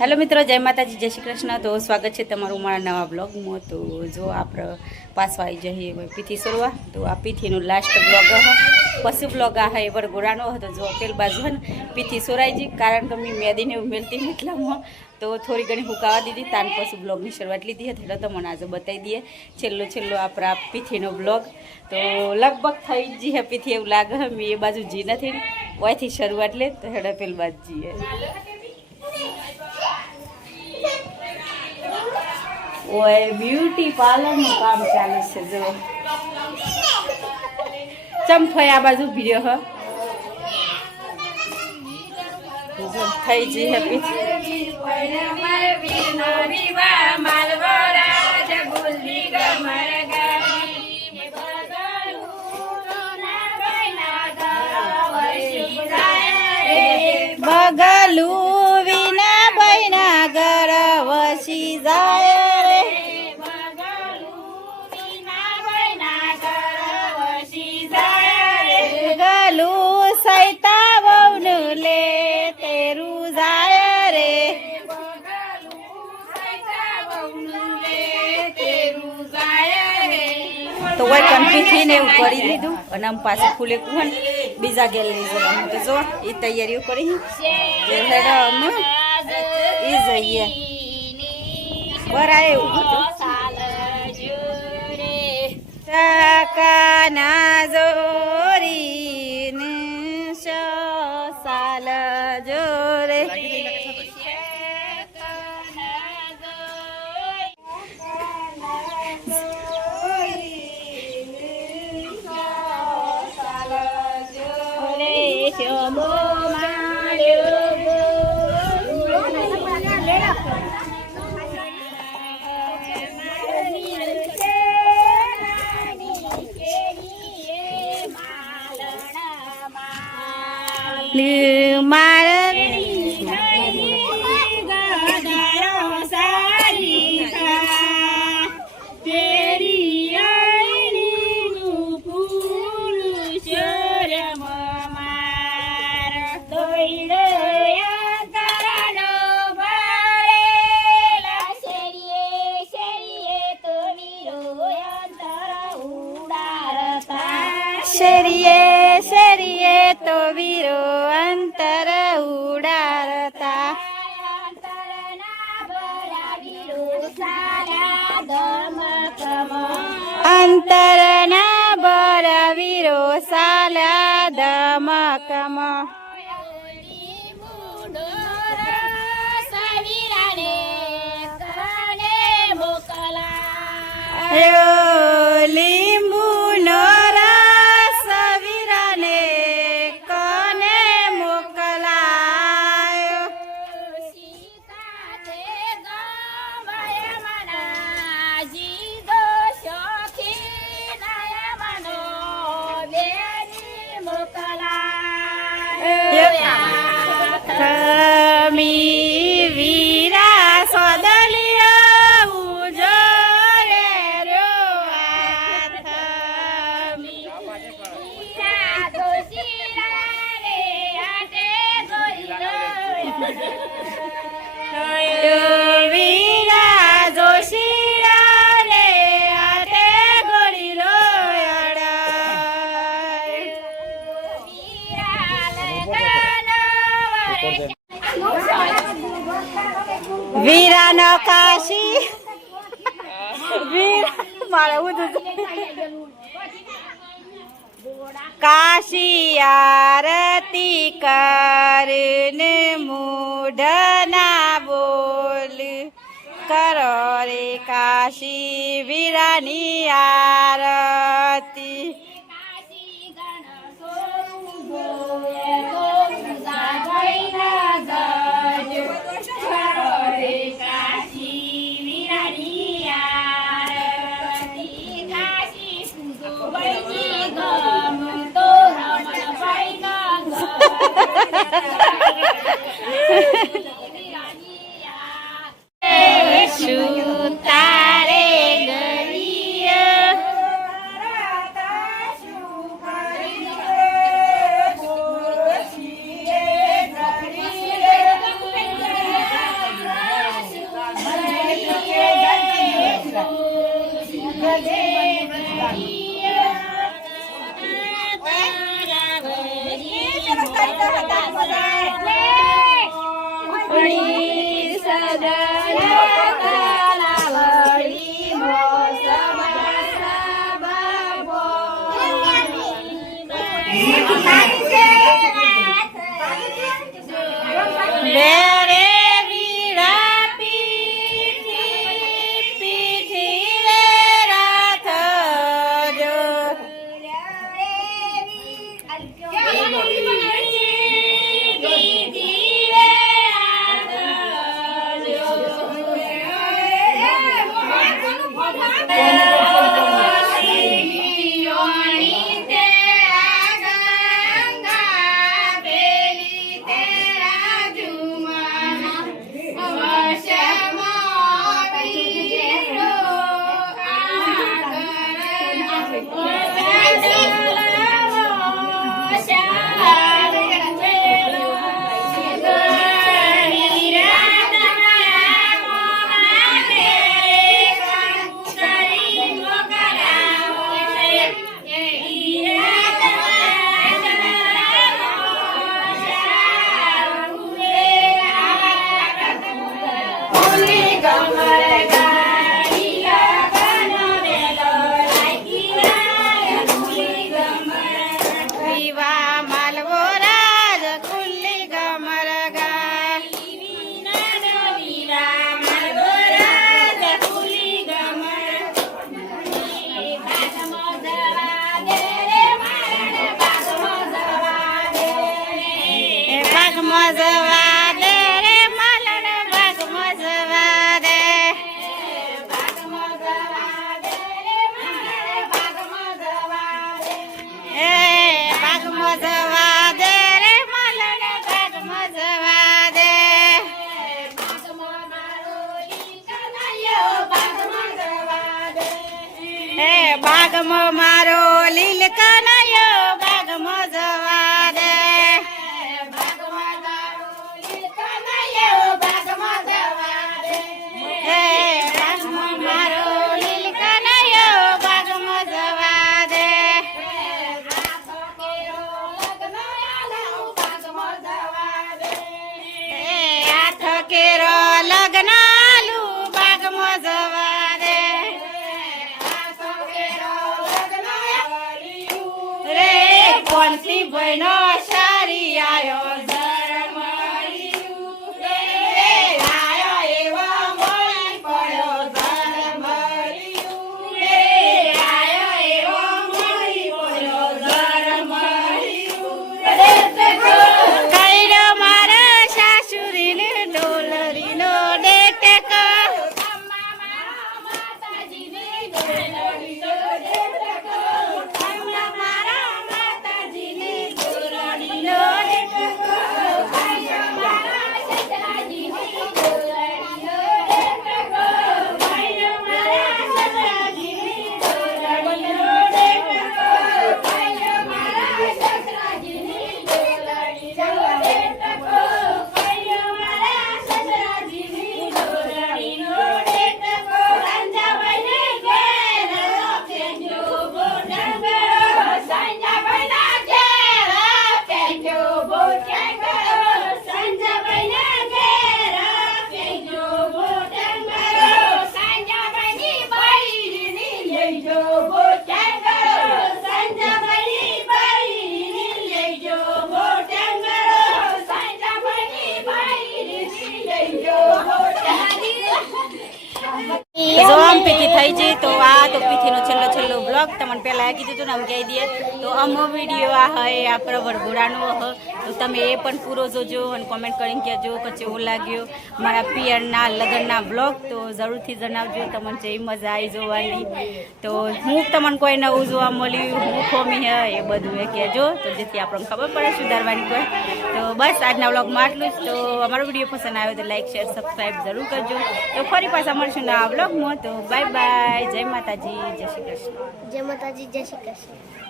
Hello मित्रों, जय माताजी, जय श्री कृष्ण। तो स्वागत है तमारू मारा नवा ब्लॉग में। तो जो आप पास आई जाइए पीठी सोरवा तो आ पीठी नो लास्ट ब्लॉग पशु ब्लॉग आ है वर गोरानो तो जो पेल बाजू है पीठी सोराई जी कारण के मैं मेदी ने उमेरती એટલા तो थोड़ी घणी हुकावा दीदी तान पशु ब्लॉग की शुरुआत लीधी है तो तमने आज बताई दिए छेल्लो छेल्लो आपरा पीठी नो ब्लॉग। तो लगभग थई जी है पीठी एवं लागे मैं ए बाजू जी नहीं वही शुरुआत ले तो हेड़ा पेल बाज जी है ओए ब्यूटी पार्लर નું કામ ચાલે છે જો ચમફઈ આ બાજુ ભીડ્યો હ જો થઈ જી હેપી બગલું વિના બૈના ઘર વસી જાય तो वही कंपी ने करी लीधु और हम पास फूले कुहन बीजा गेल नहीं जवान तो जो ये तैयारी करी जाइए बराए ना जोरी साल जोरे शरिये शरिये तो वीरो अंतर उड़ारता अंतर ना बड़ा वीरो साला दमकम लिंबू नोरा सविराने कने मोकलायो कमी वीरा सोदलिया वीरा न काशी वीरा मारे काशी आरती करने मूढ़ना बोल करो रे काशी वीरानी आरती सुतारे गलिया બાગમાં મારો લીલ કનૈયો બાગમાં જવા દે હે બાગમાં મારો લીલ કનૈયો બાગમાં જવા દે હાથ કેરો લગ્ન બાગમાં જવા દે કોણસી બહેનો સારી આયો જો આમ પીથી થઈ જઈ તો આ તો પીથીનો છેલ્લો બ્લોગ તમને પહેલાં કીધું હતું ને આમ કહી દઈએ તો અમો વિડીયો આ હોય આપણે વરઘોડાનો હ તો તમે એ પણ પૂરો જોજો અને કોમેન્ટ કરીને કહેજો કે કેવો લાગ્યો મારા પિયરના લગ્નના બ્લોગ તો જરૂરથી જણાવજો તમને જેવી મજા આવી જોવાની તો હું તમને કોઈ નવું જોવા મળ્યું હું ખોમી હે એ બધું એ કહેજો તો જેથી આપણને ખબર પડે સુધારવાની કોઈ તો બસ આજના બ્લોગમાં આટલું જ તો અમારો વિડીયો પસંદ આવ્યો તો લાઈક શેર સબસ્ક્રાઈબ જરૂર કરજો તો ફરી પાછા મળશું નવા બ્લોગમાં તો બાય બાય જય માતાજી જય શ્રી કૃષ્ણ જય માતાજી જય શ્રી કૃષ્ણ.